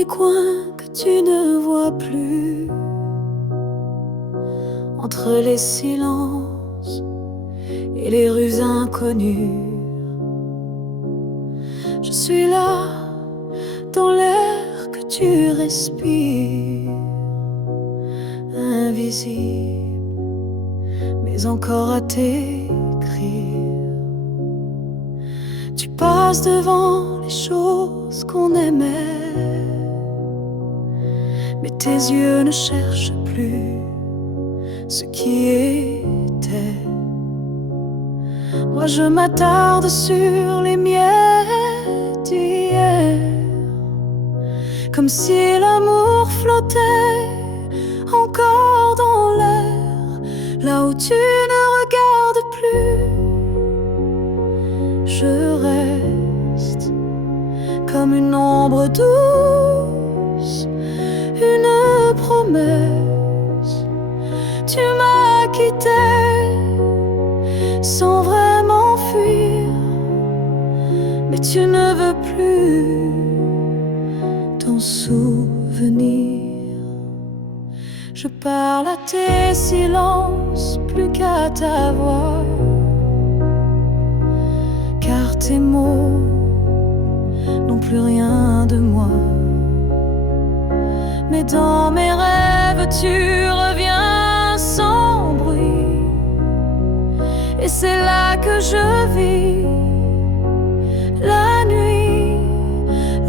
les coins que tu ne vois plus, entre les silences et les rues inconnues. Je suis là, dans l'air que tu respires, invisible, mais encore à t'écrire. Tu passes devant les choses qu'on aimait, mais tes yeux ne cherchent plus ce qui était. Moi je m'attarde sur les miettes d'hier, comme si l'amour flottait encore dans l'air, là où tu ne regardes plus. Je reste comme une ombre douce, une promesse. Tu m'as quitté sans vraiment fuir, mais tu ne veux plus t'en souvenir. Je parle à tes silences plus qu'à ta voix, car tes mots n'ont plus rien de moi. Mais dans mes rêves tu reviens sans bruit, et c'est là que je vis la nuit,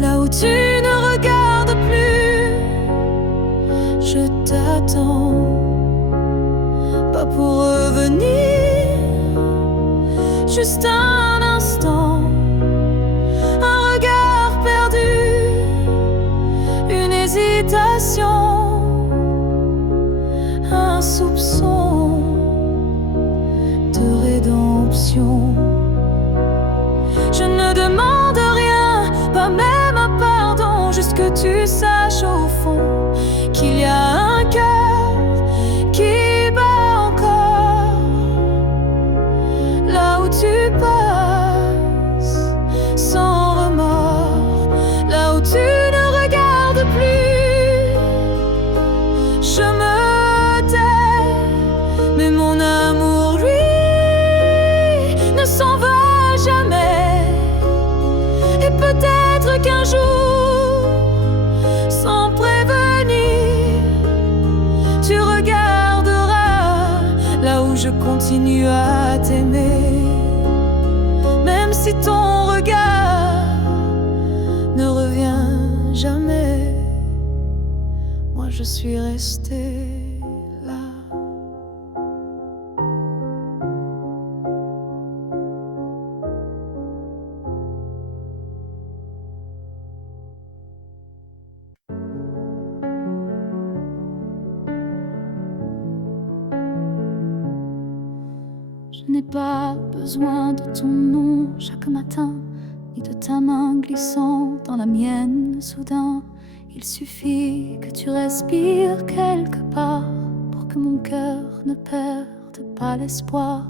là où tu ne regardes plus. Je t'attends, pas pour revenir, juste un instant, un regard perdu, une hésitation, un soupçon de rédemption. Je ne demande rien, pas même un pardon, juste que tu saches au fond qu'il y a un cœur qui bat encore, là où tu passes sans remords, là où tu ne regardes plus. Je me tais, mais mon amour, lui, ne s'en va jamais. Et peut-être qu'un jour, sans prévenir, tu regarderas là où je continue à t'aimer. Même si ton regard ne revient jamais, moi je suis restée là. Je n'ai pas besoin de ton nom chaque matin, ni de ta main glissant dans la mienne soudain. Il suffit que tu respires quelque part pour que mon cœur ne perde pas l'espoir.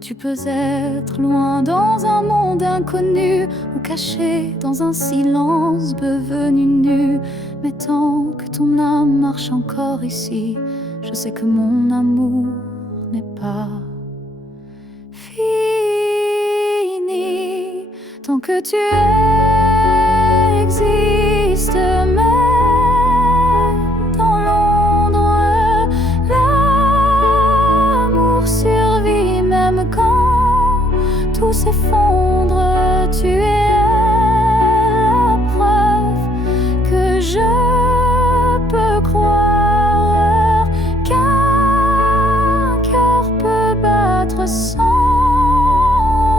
Tu peux être loin dans un monde inconnu, ou caché dans un silence devenu nu. Mais tant que ton âme marche encore ici, je sais que mon amour n'est pas fini. Tant que tu existes, même dans l'ombre, l'amour survit. Même quand tout s'effondre, tu es la preuve que je peux croire qu'un cœur peut battre sans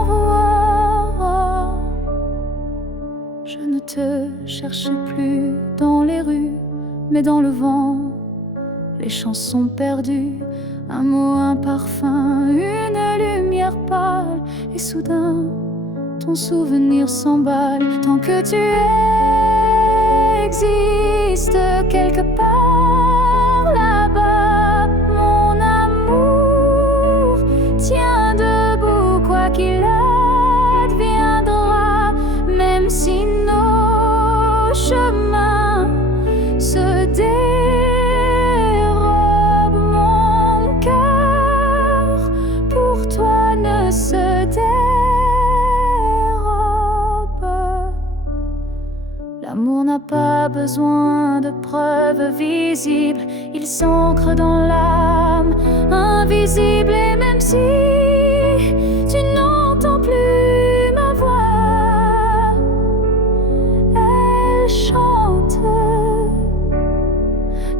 voir. Je ne te cherche plus dans les rues, mais dans le vent, les chansons perdues, un mot, un parfum, une lumière pâle, et soudain ton souvenir s'emballe. Tant que tu existes quelque part là-bas, mon amour tient debout, quoi qu'il adviendra. Même si nos chemins pas besoin de preuves visibles, ils s'ancrent dans l'âme, invisible. Et même si tu n'entends plus ma voix, elle chante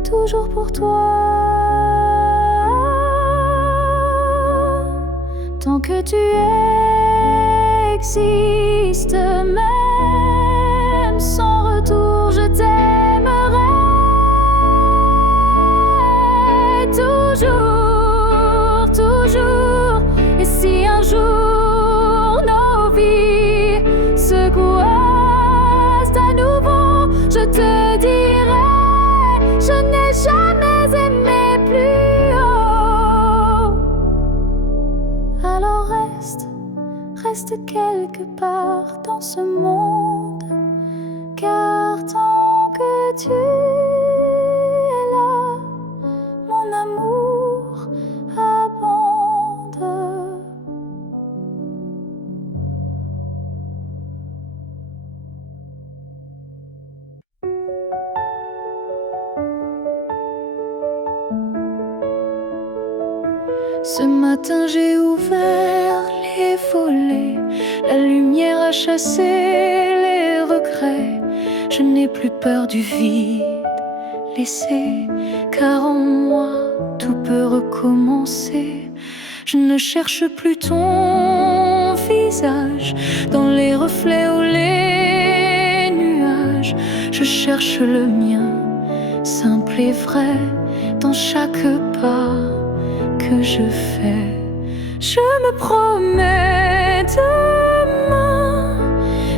toujours pour toi. Tant que tu existes, même sans retour, je t'aimerai toujours, toujours. Et si un jour nos vies se coincent à nouveau, je te dirai, je n'ai jamais aimé plus haut. Alors reste quelque part dans ce monde, car tant que tu es là, mon amour abonde. Ce matin j'ai ouvert les volets, la lumière a chassé les regrets. Je n'ai plus peur du vide laissé, car en moi tout peut recommencer. Je ne cherche plus ton visage dans les reflets ou les nuages. Je cherche le mien, simple et vrai, dans chaque pas que je fais. Je me promets demain,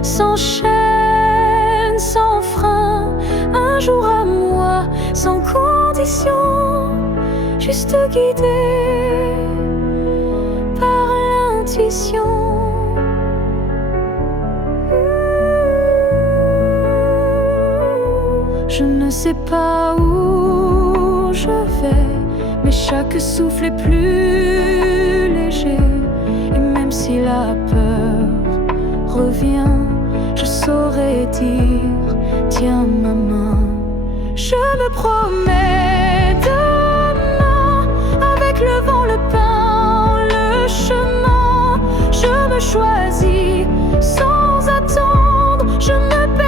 sans chaîne, sans frein, un jour à moi, sans condition, juste guidé par l'intuition. Je ne sais pas où je vais, mais chaque souffle est plus léger. Et même si la peur revient, je saurais dire, tiens ma main. Je me promets demain, avec le vent, le pain, le chemin. Je me choisis sans attendre, je me permets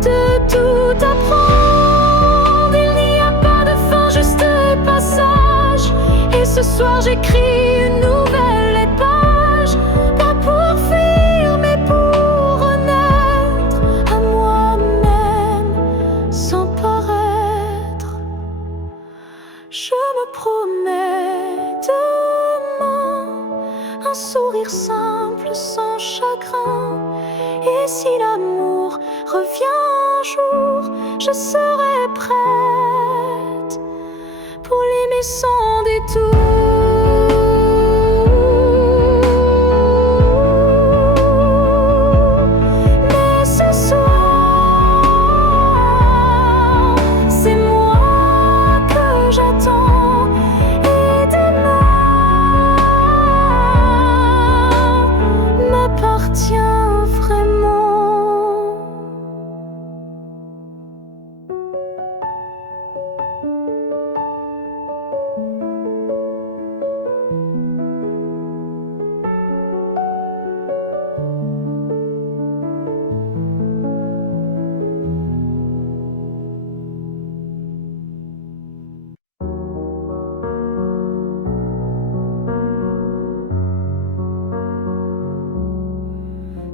de tout apprendre. Il n'y a pas de fin, juste passage. Et ce soir j'écris une nouvelle page, pas pour fuir mais pour renaître à moi-même sans paraître. Je me promets demain un sourire simple sans chagrin. Et si l'amour revient un jour, je serai prête pour l'aimer sans détour. Mais ce soir, c'est moi que j'attends. Et demain m'appartient vraiment.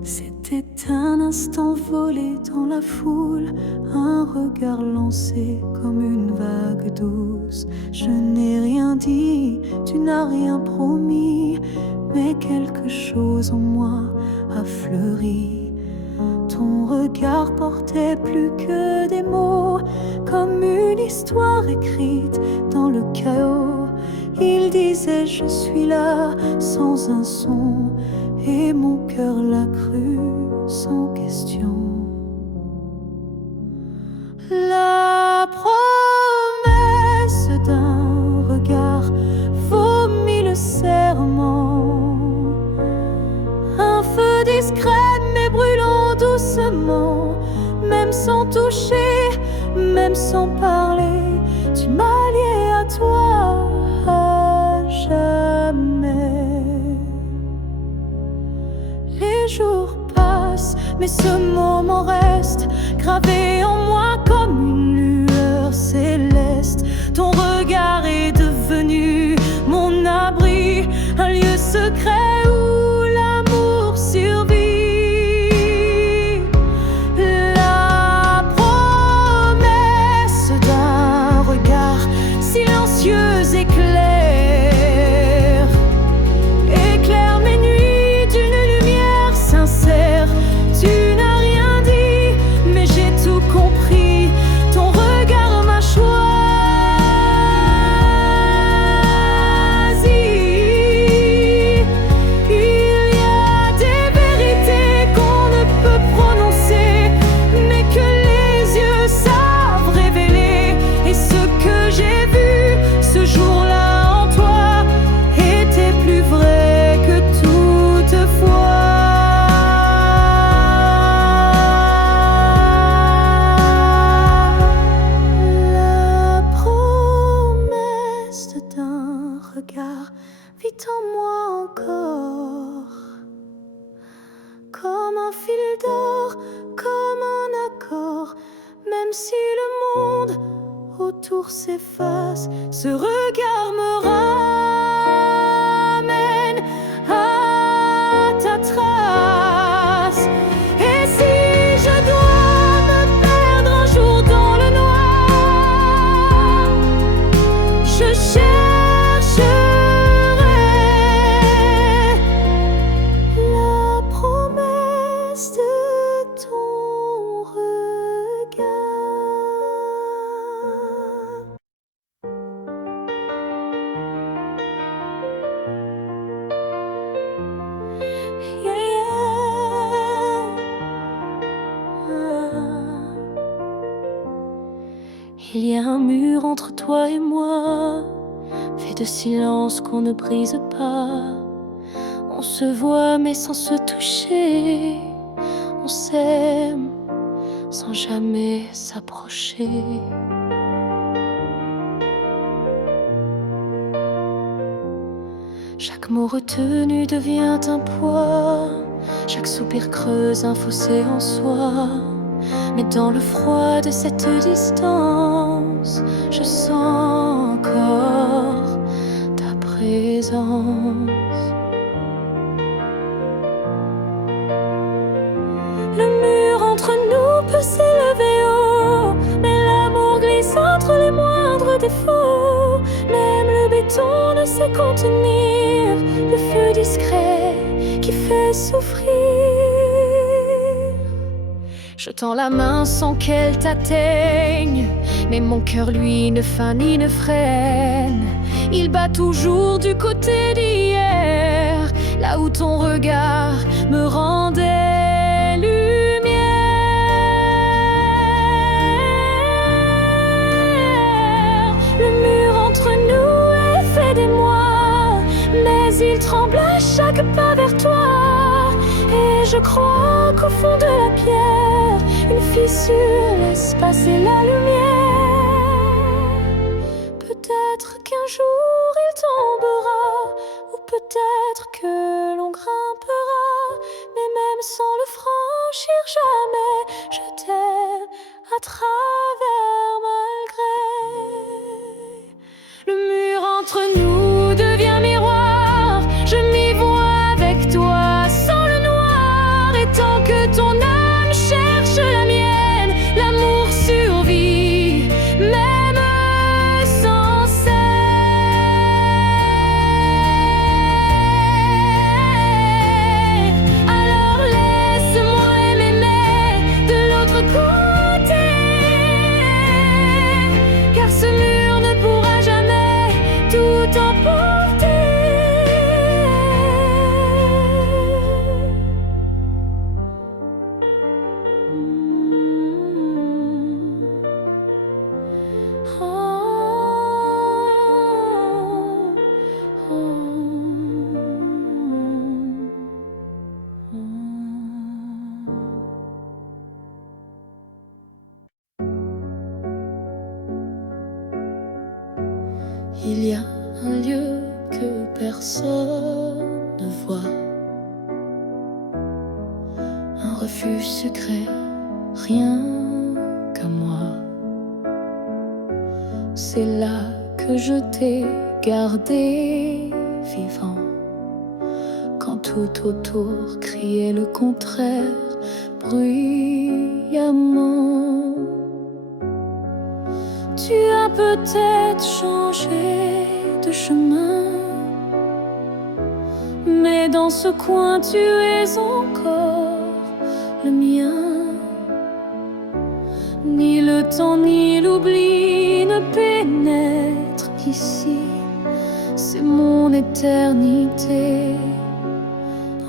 C'était un instant volé dans la foule, un regard lancé comme une vague douce. Je n'ai rien dit, tu n'as rien promis, mais quelque chose en moi a fleuri. Ton regard portait plus que des mots, comme une histoire écrite dans le chaos. Il disait je suis là sans un son, et mon cœur l'a cru sans question. La promesse d'un regard vaut mille serments. Un feu discret mais brûlant doucement sans toucher, même sans parler. Tu m'as lié à toi à jamais. Les jours passent, mais ce moment reste gravé en moi comme une lueur céleste. Ton regard est devenu mon abri, un lieu secret où l'amour survit. La promesse d'un regard silencieux éclaire mes nuits d'une lumière sincère. Tu n'as rien dit, mais j'ai tout compris. Ton regard m'a choisi. Il y a des vérités qu'on ne peut prononcer, mais que les yeux savent révéler. Et ce que j'ai vu ce jour-là en toi était plus vrai que toutefois. La promesse d'un regard vit en moi encore, comme un fil d'or, comme un accord. Même si le monde autour s'efface, ce regard me ramène à ta trace. Et si je dois me perdre un jour dans le noir, je chercherai la promesse de ton regard. Il y a un mur entre toi et moi, fait de silence qu'on ne brise pas. On se voit mais sans se toucher, on s'aime sans jamais s'approcher. Chaque mot retenu devient un poids, chaque soupir creuse un fossé en soi. Mais dans le froid de cette distance, je sens encore ta présence. Le mur entre nous peut s'élever haut, mais l'amour glisse entre les moindres défauts. Même le béton ne sait contenir le feu discret qui fait souffrir. Je tends la main sans qu'elle t'atteigne, mais mon cœur lui ne feint ni ne freine. Il bat toujours du côté d'hier, là où ton regard me rendait lumière. Le mur entre nous est fait d'émoi, mais il tremble à chaque pas vers toi. Et je crois qu'au fond de la pierre, une fissure laisse passer la lumière. Peut-être qu'un jour il tombera, ou peut-être que l'on grimpera, mais même sans le franchir jamais, je t'aime à travers malgré. Le mur entre nous devient miroir, je m'y vois avec toi sans le noir. Et tant que ton âme cherche la mienne, l'amour survit, même sans cesse. Alors laisse-moi aimer, Il y a un lieu que personne ne voit, un refuge secret, rien qu'à moi. C'est là que je t'ai gardé vivant, quand tout autour criait le contraire bruyamment. Tu as peut-être changé de chemin, mais dans ce coin tu es encore le mien. Ni le temps ni l'oubli ne pénètrent ici, c'est mon éternité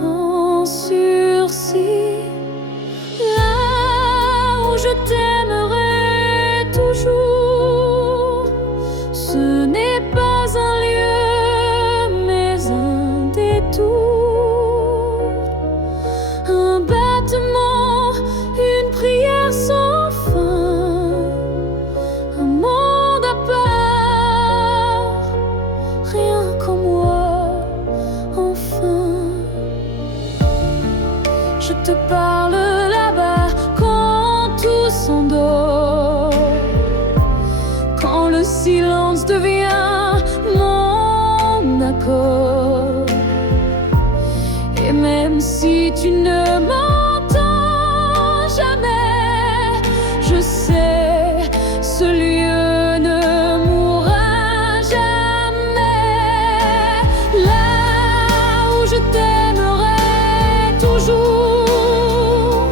en sursis. Là où je t'aimerai toujours, ce n'est pas un lieu mais un détour, un battement, une prière sans fin, un monde à part, rien qu'en moi, enfin. Je te parle là-bas quand tout s'endort, quand le silence devient mon accord. Et même si tu ne m'entends jamais, je sais, ce lieu ne mourra jamais. Là où je t'aimerai toujours,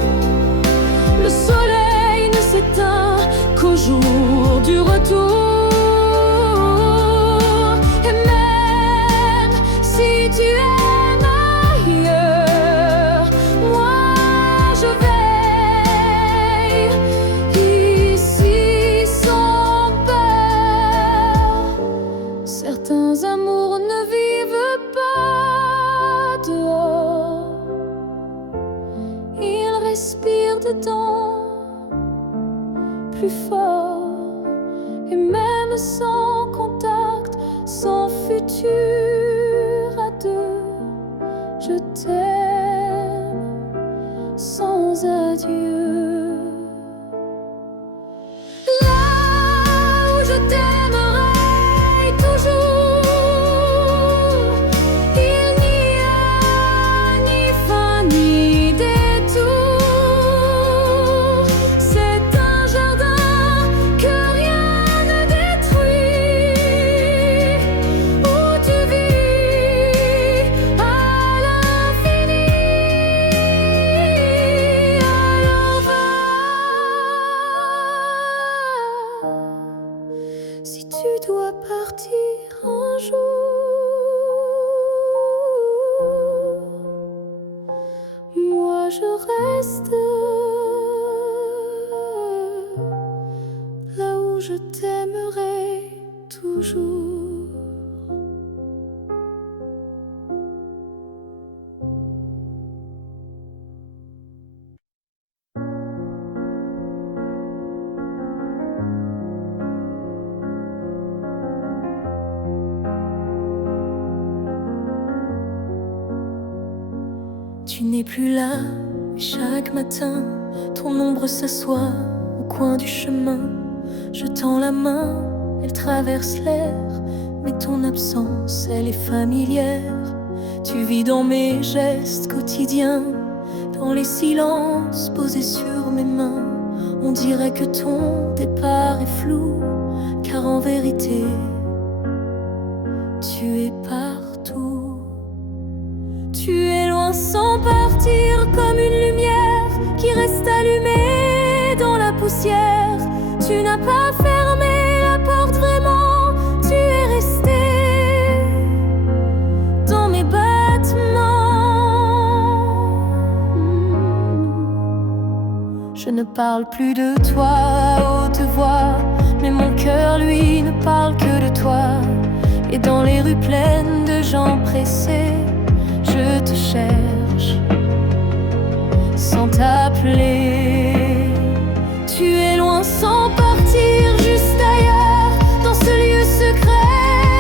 le soleil ne s'éteint qu'au jour du retour. Et même si tu aimes ailleurs, moi je veille ici sans peur. Certains amours ne vivent pas dehors, ils respirent dedans plus fort. Et même sans contact, sans futur à deux, je t'aime sans adieu. Là où je t'aimerai toujours, il n'y a ni fin ni détour. C'est un jardin que rien ne détruit, où tu vis à l'infini, à l'envers. Si tu dois partir un jour, moi je reste là où je t'aimerai toujours. Tu n'es plus là, mais chaque matin, ton ombre s'assoit au coin du chemin. Je tends la main, elle traverse l'air, mais ton absence, elle est familière. Tu vis dans mes gestes quotidiens, dans les silences posés sur mes mains. On dirait que ton départ est flou, car en vérité, tu es partout. Tu es loin sans partir, comme une lumière qui reste allumée dans la poussière. Tu n'as pas fermé la porte vraiment, tu es resté dans mes battements. Je ne parle plus de toi à haute voix, mais mon cœur lui ne parle que de toi. Et dans les rues pleines de gens pressés, je te cherche sans t'appeler. Tu es loin sans partir, juste ailleurs, dans ce lieu secret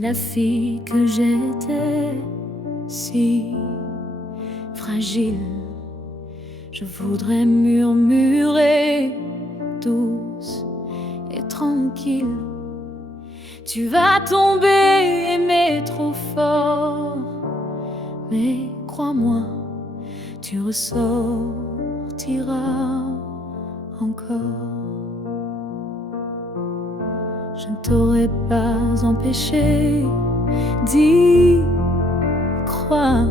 la fille que j'étais, si fragile. Je voudrais murmurer, douce et tranquille. Tu vas tomber, aimer trop fort, mais crois-moi, tu ressortiras encore. Je ne t'aurais pas empêché d'y croire,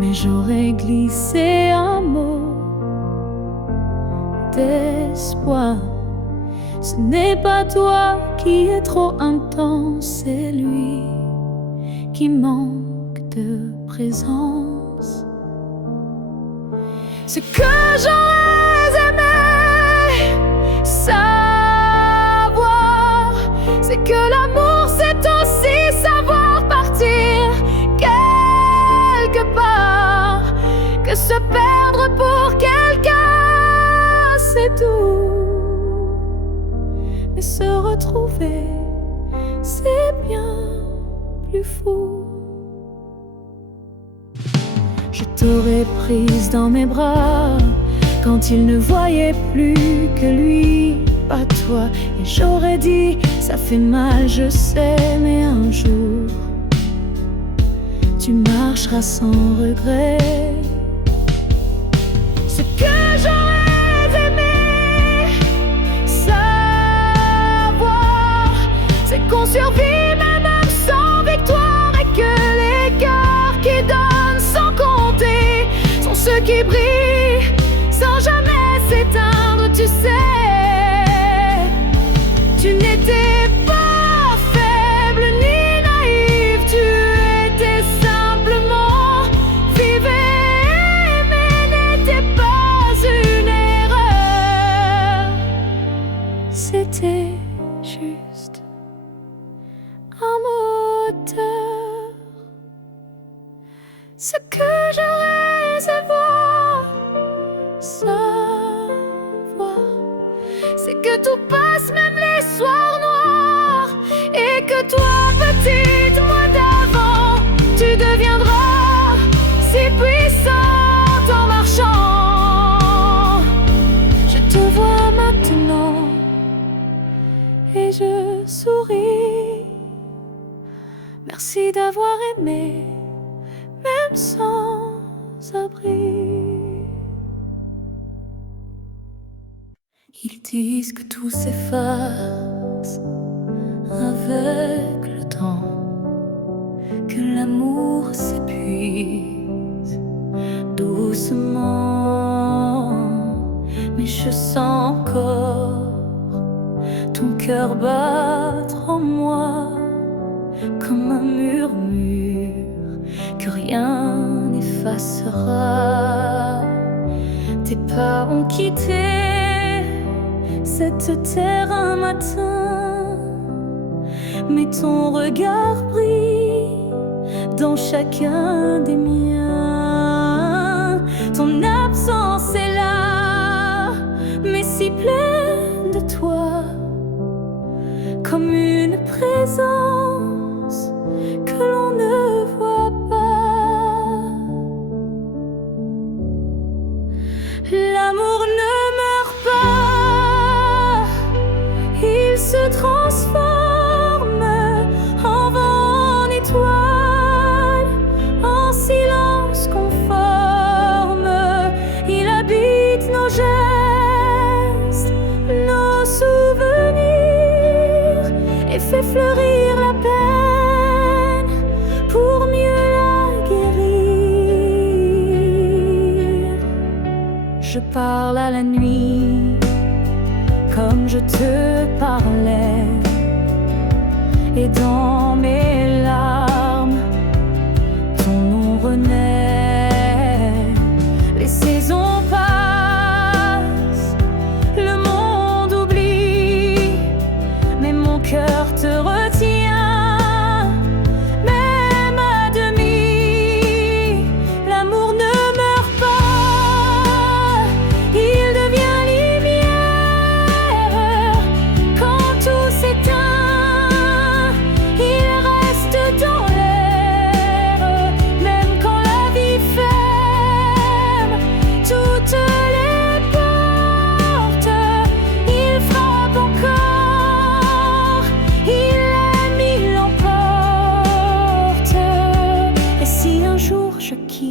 mais j'aurais glissé un mot d'espoir. Ce n'est pas toi qui es trop intense, c'est lui qui manque de présence. Ce que j'aurais aimé savoir, c'est que l'amour c'est aussi savoir partir quelque part, que se perdre pour quelqu'un c'est doux, mais se retrouver c'est bien plus fou. Je t'aurais prise dans mes bras quand il ne voyait plus que lui, pas toi. Et j'aurais dit, ça fait mal, je sais, mais un jour tu marcheras sans regret. Ce que j'aurais aimé savoir, c'est qu'on survit même sans victoire, et que les cœurs qui donnent sans compter sont ceux qui brillent sans jamais s'éteindre. Tu sais, tu n'étais pas faible ni naïve, tu étais simplement vive et aimée, n'était pas une erreur, c'était juste un moteur. Ce que j'aurais savoir, c'est que tout passe, même les soirs noirs, et que toi, petite, moi d'avant, tu deviendras si puissante en marchant. Je te vois maintenant et je souris. Merci d'avoir aimé, même sans abri. Ils disent que tout s'efface avec le temps, que l'amour s'épuise doucement, mais je sens encore ton cœur battre en moi comme un murmure que rien n'effacera. Tes pas ont quitté cette terre un matin, mais ton regard brille dans chacun des miens. Ton absence est là, mais si pleine de toi, comme une présence que l'on ne voit pas. L'amour ne meurt pas, il se transforme en vent, en étoile, en silence conforme. Il habite nos gestes, nos souvenirs, et fait fleurir la peine pour mieux la guérir. Je parle à la nuit comme je te parlais, et dans mes larmes ton nom renaît. Les saisons passent, le monde oublie, mais mon cœur te retient, même à demi. L'amour ne meurt pas, il devient lumière quand tout s'éteint. Il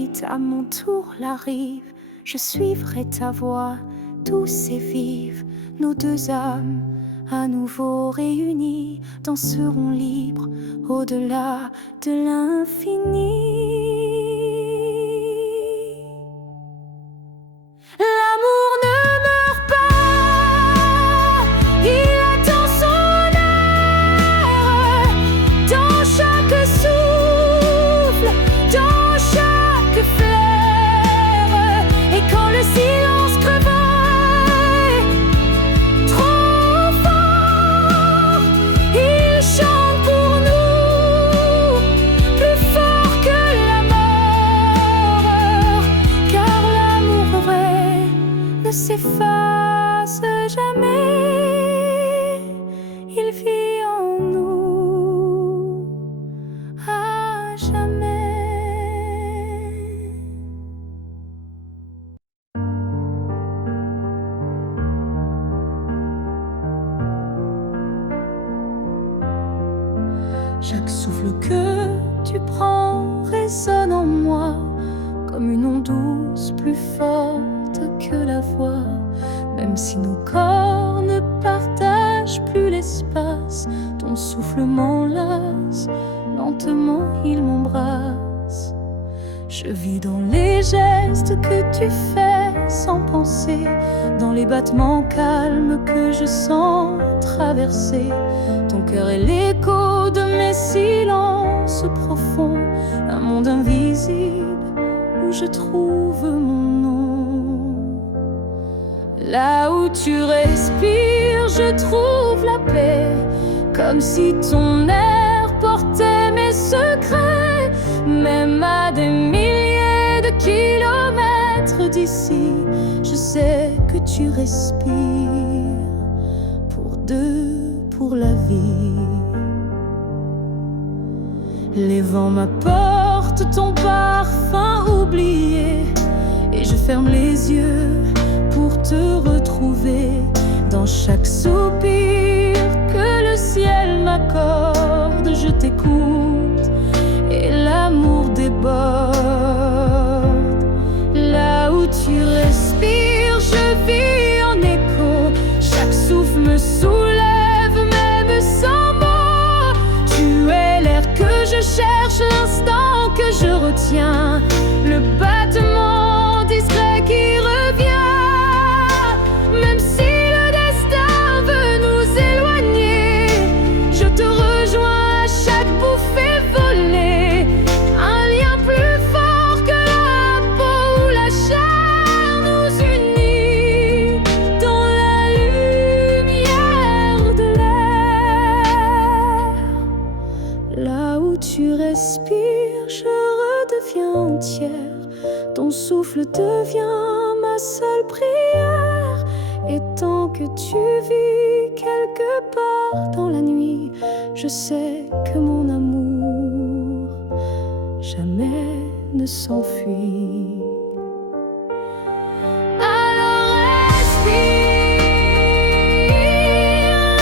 quitte à mon tour la rive, je suivrai ta voie douce et vive. Nos deux âmes, à nouveau réunies, danseront libres au-delà de l'infini. L'amour ne meurt pas, il attend son heure. Dans chaque souffle, dans chaque fleur. Et quand le silence crevaille trop fort, il chante pour nous, plus fort que la mort. Car l'amour vrai ne s'efface jamais, il vit en nous à jamais. Chaque souffle que tu prends résonne en moi comme une onde douce, plus forte que la voix. Même si nos corps ne partagent plus l'espace, ton souffle m'enlace, lentement il m'embrasse. Je vis dans les gestes que tu fais sans penser, dans les battements calmes que je sens traverser. Ton cœur est l'écho de mes silences profonds, un monde invisible où je trouve mon nom. Là où tu respires, je trouve la paix, comme si ton air portait mes secrets. Même à des milliers de kilomètres d'ici, je sais que tu respires pour deux, pour la vie. Les vents m'apportent ton parfum oublié, et je ferme les yeux pour te retrouver. Dans chaque soupir que le ciel m'accorde, je t'écoute et l'amour déborde. Là où tu respires, je vis en écho. Chaque souffle me soulève, même sans mots. Tu es l'air que je cherche, l'instant que je retiens, le battement discret qui revient. Même si le destin veut nous éloigner, je te rejoins à chaque bouffée volée. Un lien plus fort que la peau ou la chair nous unit dans la lumière de l'air. Là où tu respires, je redeviens entière. Ton souffle devient ma seule prière. Et tant que tu vis quelque part dans la nuit, je sais que mon amour jamais ne s'enfuit. Alors respire,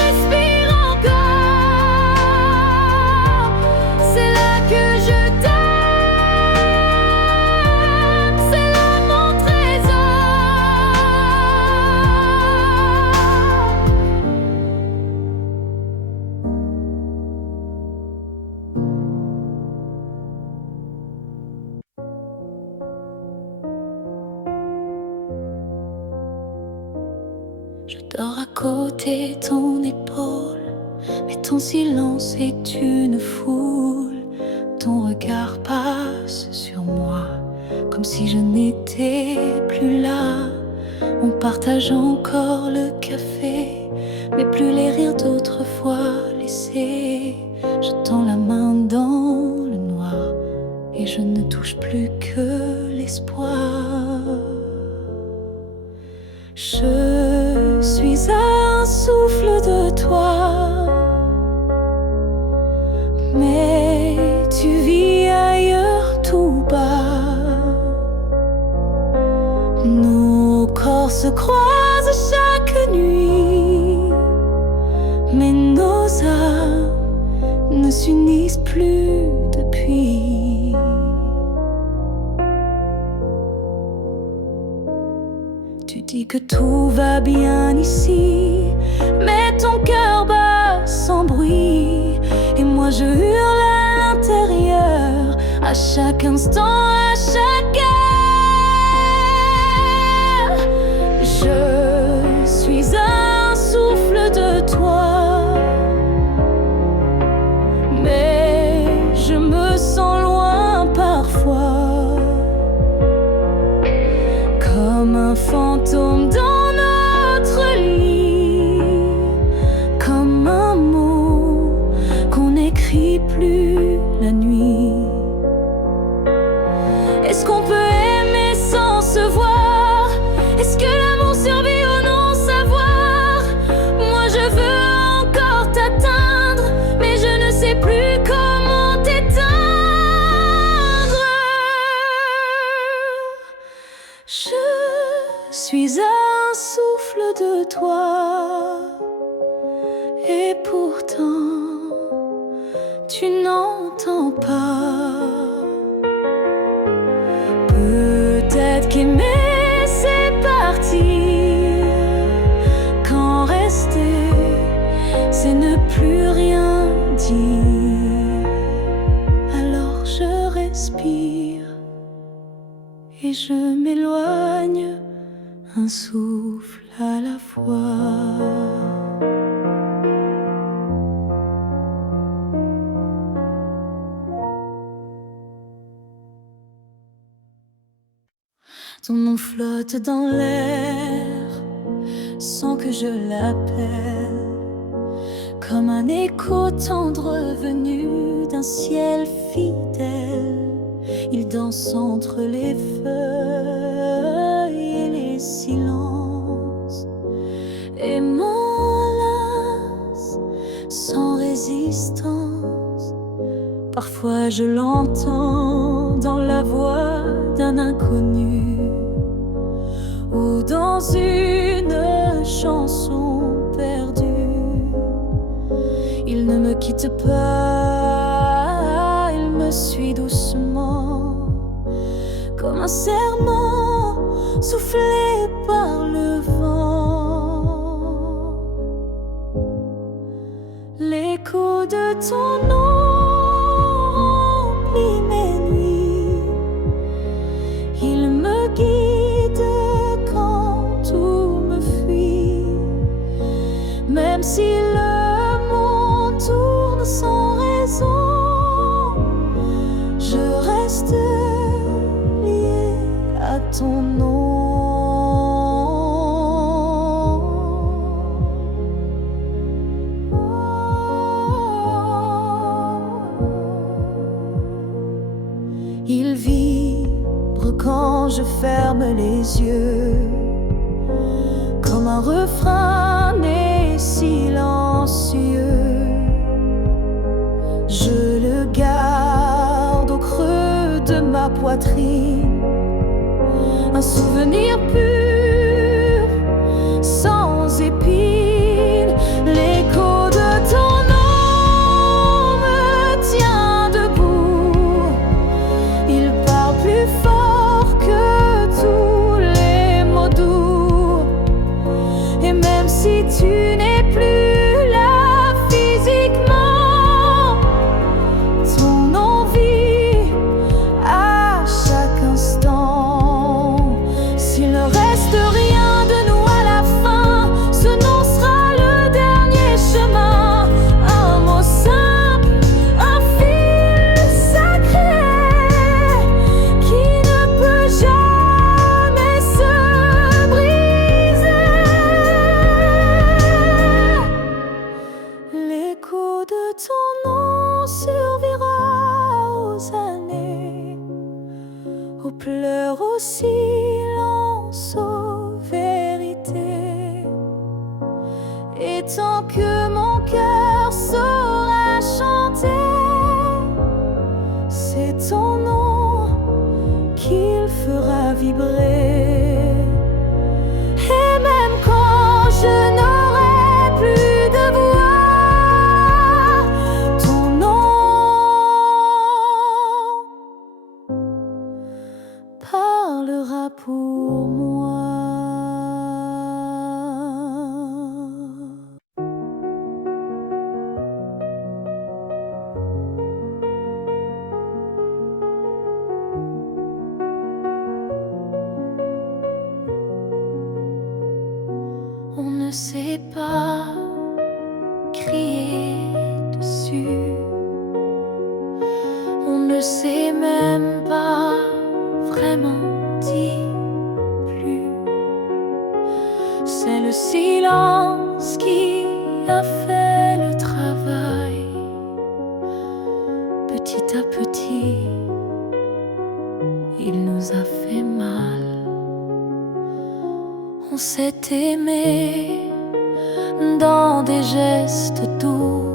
respire encore. C'est là que je t'aime, c'est là mon trésor. Je dors à côté de ton épaule, mais ton silence est une foule. Ton regard passe sur moi, comme si je n'étais plus là. On partage encore le café, mais plus les rires d'autrefois laissés. Je tends la main dans le noir, et je ne touche plus que l'espoir. Je suis à un souffle de toi, mais tu vis ailleurs tout bas. Nos corps se croisent chaque nuit, mais nos âmes ne s'unissent plus depuis. dis que tout va bien ici, mais ton cœur bat sans bruit, et moi je hurle à l'intérieur, à chaque instant, à chaque heure. Je suis un souffle de toi, mais je me sens loin parfois, comme un fantôme dans notre lit, comme un mot qu'on n'écrit plus la nuit. Est-ce qu'on peut aimer sans se voir? Est-ce que l'amour survit au non-savoir? Moi je veux encore t'atteindre, mais je ne sais plus comment t'éteindre. Je suis un souffle de toi, et pourtant tu n'entends pas. Peut-être qu'aimer c'est partir, quand rester c'est ne plus rien dire. Alors je respire et je m'éloigne, un souffle à la fois. Ton nom flotte dans l'air sans que je l'appelle, comme un écho tendre venu d'un ciel fidèle. Il danse entre les feuilles et les silences et m'enlace sans résistance. Parfois je l'entends dans la voix d'un inconnu ou dans une chanson perdue. Il ne me quitte pas, il me suit doucement, comme un serment soufflé par le vent. L'écho de ton nom remplit mes nuits, il me guide quand tout me fuit. Même si le monde tourne sans raison, je reste lié à ton nom. Il vibre quand je ferme les yeux, comme un refrain né silencieux. Je le garde au creux de ma poitrine, un souvenir pur, sans épines. L'écho de ton nom me tient debout, il parle plus fort que tous les mots doux. Et même si tu n'es plus là physiquement, ton nom vit à chaque instant. S'il ne reste rien de nous à la fin, ce nom sera le dernier chemin. Un mot simple, un fil sacré qui ne peut jamais se briser. L'écho de ton nom survivra aux années, aux pleurs, aux silences, aux vérités. Et tant que mon cœur saura chanter, c'est ton nom qu'il fera vibrer. Et même quand je n'aurai plus de voix, ton nom parlera pour moi. sait pas crier dessus. On ne sait même pas vraiment dire plus. C'est le silence qui a fait le travail. Petit à petit, il nous a fait mal. On s'est aimé dans des gestes doux,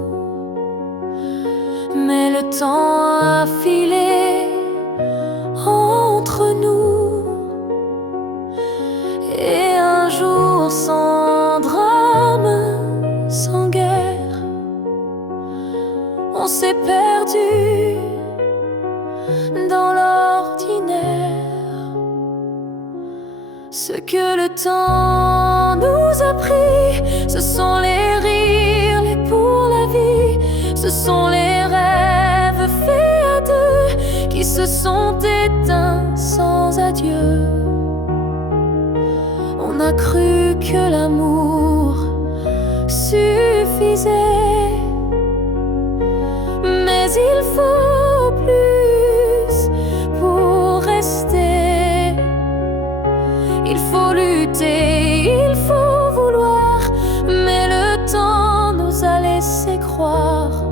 mais le temps a filé entre nous. Et un jour sans drame, sans guerre, on s'est perdu dans l'ordinaire. Ce que le temps nous a pris, ce sont les rires, les pour la vie. Ce sont les rêves faits à deux qui se sont éteints sans adieu. On a cru que l'amour suffisait, mais il faut plus pour rester. Il faut lutter, il faut vouloir, mais le temps nous a laissé croire.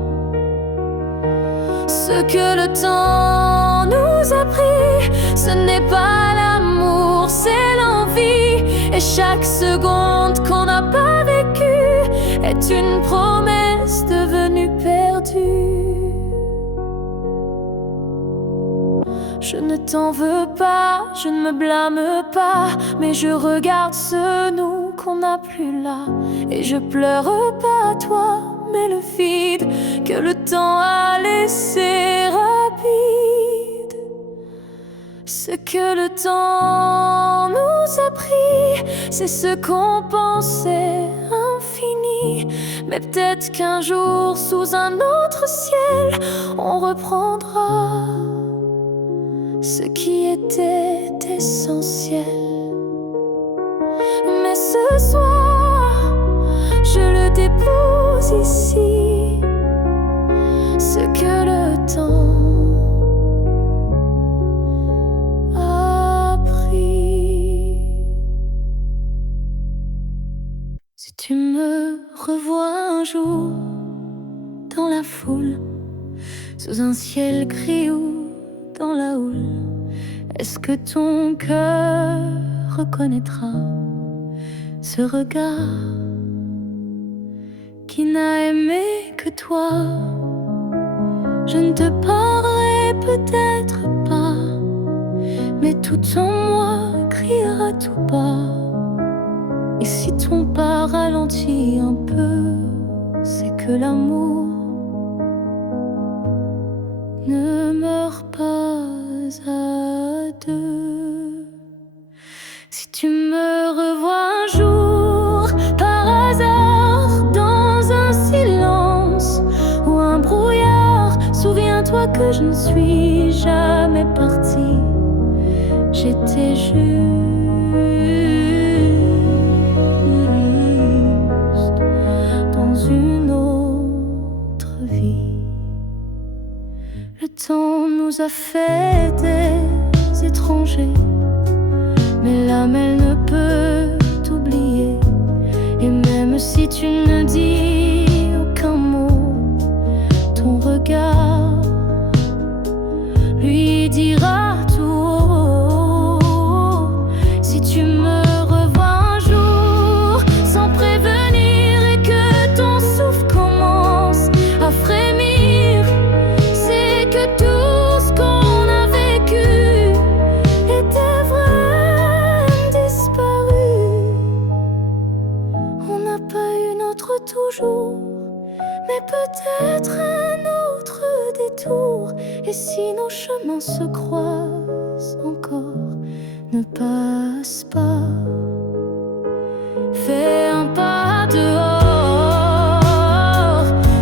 Ce que le temps nous a pris, ce n'est pas l'amour, c'est l'envie. Et chaque seconde qu'on n'a pas vécue est une promesse devenue perdue. Je ne t'en veux pas, je ne me blâme pas, mais je regarde ce nous qu'on n'a plus là. Et je pleure pas à toi, mais le vide que le temps a laissé rapide. Ce que le temps nous a pris, c'est ce qu'on pensait infini. Mais peut-être qu'un jour, sous un autre ciel, on reprendra ce qui était essentiel. Mais ce soir, je le dépose ici. Ce que le temps a pris. Si tu me revois un jour dans la foule, sous un ciel gris ou dans la houle, est-ce que ton cœur reconnaîtra ce regard qui n'a aimé que toi? Je ne te parlerai peut-être pas, mais tout en moi criera tout bas. Et si ton pas ralentit un peu, c'est que l'amour ne meurt pas à deux. Si tu me revois un jour par hasard dans un silence ou un brouillard, souviens-toi que je ne suis jamais partie. J'étais juste dans une autre vie. Le temps nous a fait des étrangers, mais l'âme elle ne peut t'oublier. Et même si tu ne dis aucun mot, ton regard lui dira tout haut. Si tu me revois un jour sans prévenir et que ton souffle commence à frémir, c'est que tout ce qu'on a vécu était vrai, disparu. On n'a pas eu notre toujours, mais peut-être un autre détour. Et si nos chemins se croisent encore, ne passe pas. Fais un pas dehors.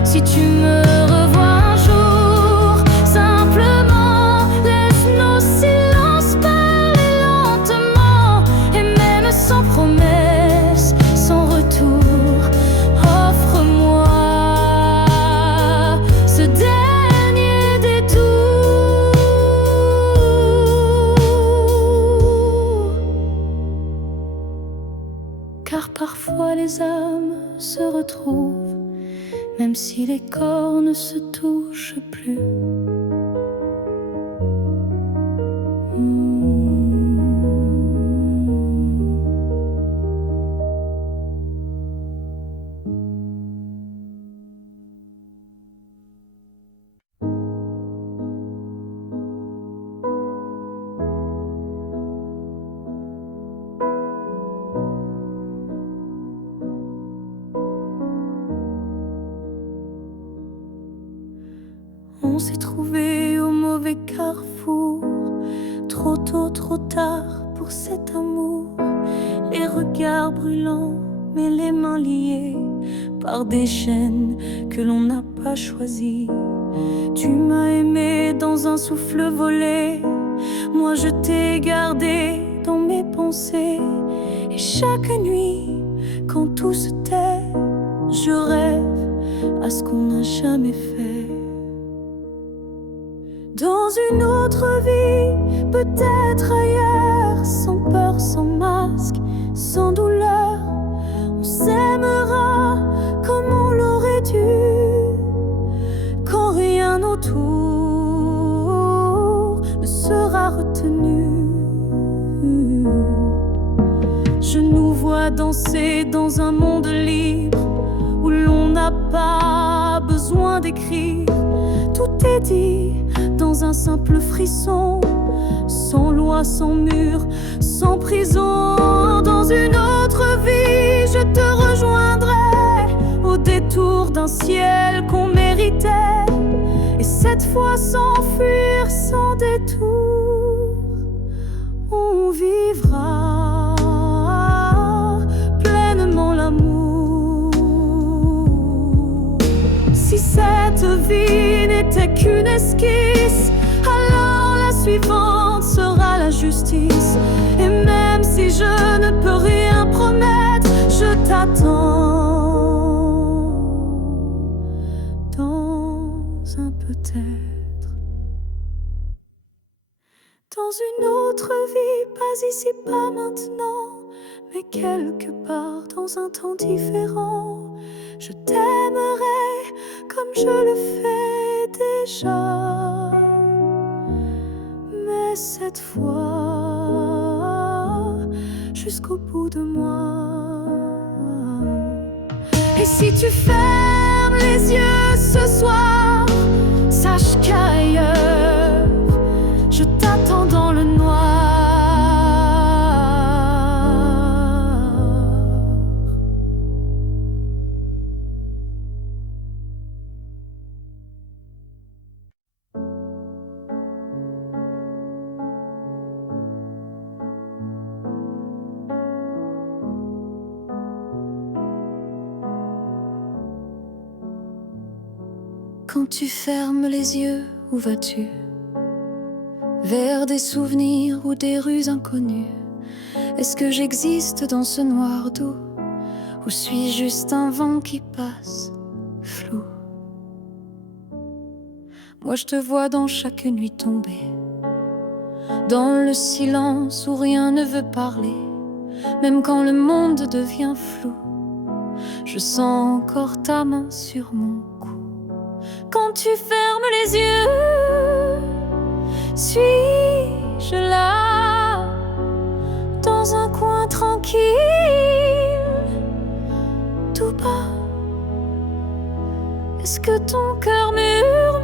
Si tu me revois un jour, simplement laisse nos silences parler lentement. Et même sans promesse, sans retour, car parfois les âmes se retrouvent, même si les corps ne se touchent plus. On s'est trouvé au mauvais carrefour, trop tôt, trop tard pour cet amour. Les regards brûlants, mais les mains liées par des chaînes que l'on n'a pas choisies. Tu m'as aimé dans un souffle volé, moi je t'ai gardé dans mes pensées. Et chaque nuit, quand tout se tait, je rêve à ce qu'on n'a jamais fait. Dans une autre vie, peut-être ailleurs, sans peur, sans masque, sans douleur, on s'aimera comme on l'aurait dû, quand rien autour ne sera retenu. Je nous vois danser dans un monde libre, où l'on n'a pas besoin d'écrire. Tout est dit dans un simple frisson, sans loi, sans mur, sans prison. Dans une autre vie, je te rejoindrai au détour d'un ciel qu'on méritait. Et cette fois sans fuir, sans détour, on vivra pleinement l'amour. Si cette vie n'était qu'une esquisse, alors la suivante sera la justice. Et même si je ne peux rien promettre, je t'attends dans un peut-être. Dans une autre vie, pas ici, pas maintenant, mais quelque part dans un temps différent. Je t'aimerai comme je le fais déjà, mais cette fois jusqu'au bout de moi. Et si tu fermes les yeux ce soir, sache qu'ailleurs je t'attends dans le noir. Quand tu fermes les yeux, où vas-tu? Vers des souvenirs ou des rues inconnues? Est-ce que j'existe dans ce noir doux, ou suis-je juste un vent qui passe, flou? Moi je te vois dans chaque nuit tomber, dans le silence où rien ne veut parler. Même quand le monde devient flou, je sens encore ta main sur mon cou. Quand tu fermes les yeux, suis-je là, dans un coin tranquille, tout bas? Est-ce que ton cœur murmure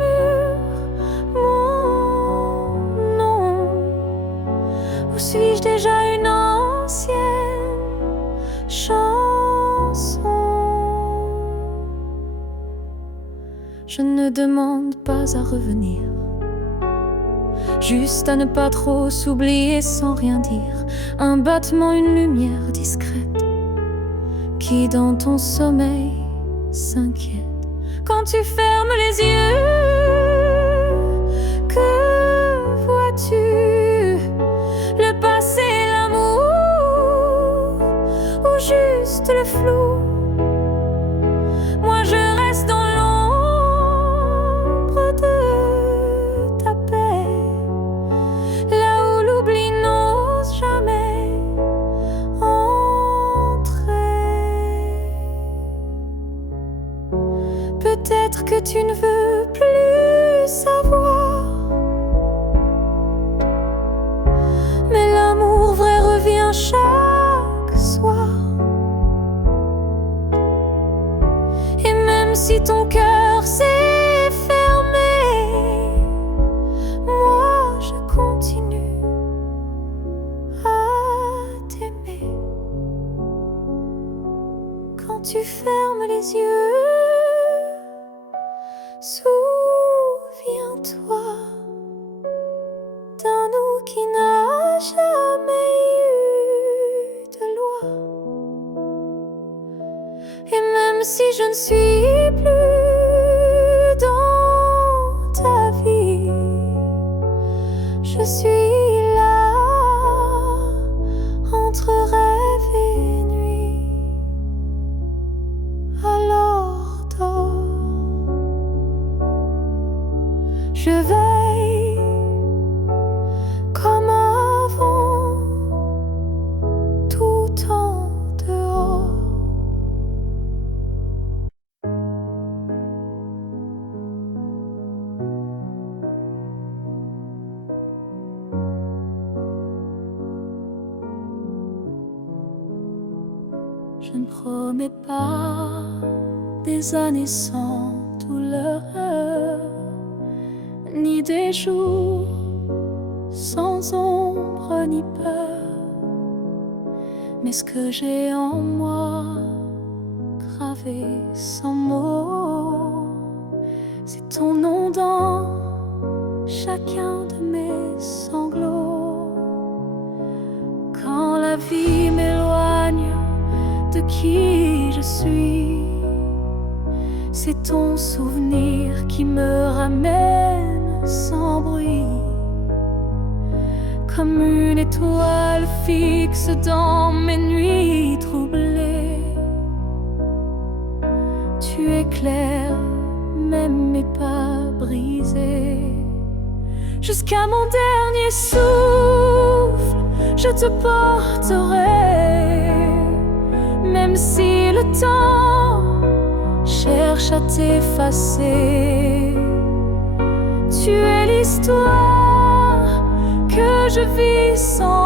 mon nom, ou suis-je déjà une ancienne chanson? Je ne demande pas à revenir, juste à ne pas trop s'oublier sans rien dire. Un battement, une lumière discrète qui dans ton sommeil s'inquiète. Quand tu fermes les yeux, que vois-tu? Le passé, l'amour, ou juste le flou? Moi je reste dans l'ombre de ta paix, là où l'oubli n'ose jamais entrer. si ton cœur s'est fermé, moi je continue à t'aimer. Quand tu fermes les yeux, souviens-toi d'un nous qui n'a jamais eu de loi. Et même si je ne suis plus dans ta vie, je suis là entre rêve et nuit. Alors dors, je veille comme avant, tout en dehors. Je ne promets pas des années sans douleur, ni des jours sans ombre ni peur. Mais ce que j'ai en moi, gravé sans mots, c'est ton nom dans chacun de mes sanglots. Quand la vie m'éloigne de qui je suis, c'est ton souvenir qui me ramène sans bruit, comme une étoile fixe dans mes nuits troublées. Tu éclaires même mes pas brisés. Jusqu'à mon dernier souffle, je te porterai, même si le temps cherche à t'effacer. Tu es l'histoire que je vis sans